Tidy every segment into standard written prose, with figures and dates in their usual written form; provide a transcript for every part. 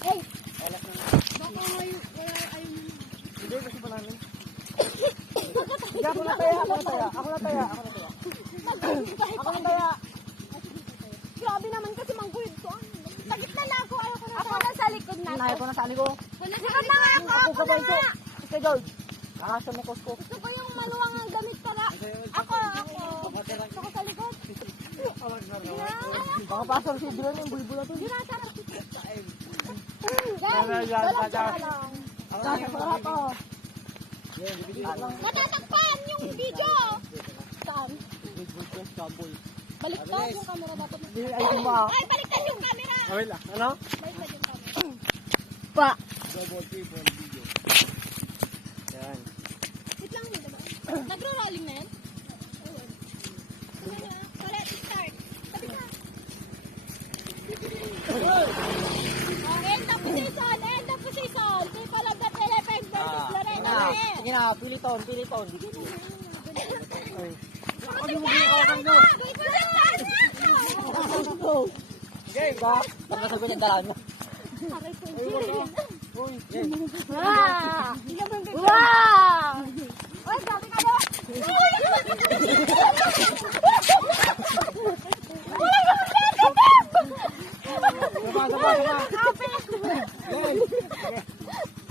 Hey! Baka ngayon, wala ayun. Hindi, kasi pa namin. Hindi, ako na taya. Grabe naman kasi mangguhid ko. Sa gitna na ako, ayaw ko na. Ako na sa likod na. Ayaw ko na sa ko. Wala na nga ako na nga. Sige, George. Nakasya mo ko. Gusto ko yung maluwang ang damit para. Ako. Gusto ko sa likod. Baka pasang si Dylan yung bulbula to. Guys, Yan. walang tsaka lang. Nasa sarap ako. Natatakpan yung video. Saan? Baliktad yung camera dapat. Ay, mo. Ay, baliktad yung camera. Wait lang. Ano? Baliktad yung camera. Pa. Yan. Wait lang, hindi ba? Nagro-rolling na yan? Correct, start. Sabi ka. End of position, end of position. People of the Philippines versus Lorena Reyes. Sige na, piliton. Okay, ba? Baka sabihin yung dalaan mo. Wow! Oy, sabi ka ba? Sama.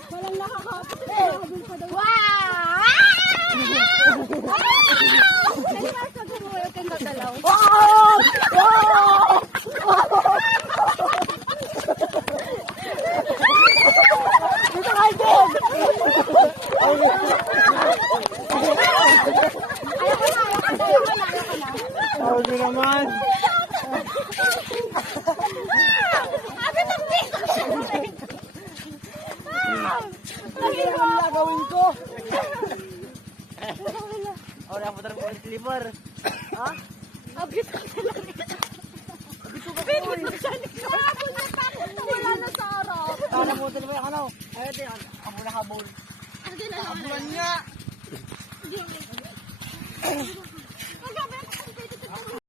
Walang nakakapit. Wow! Dito kayo, Jen! Ayoko naman. Ano gagawin ko? Ora mo mo yung sliver. Ha? Abit ka talaga. Abit ko ba ko? Wala na sa araw. Ano mo mo yung ano? Ayun din, amo na habol. Habulan nga.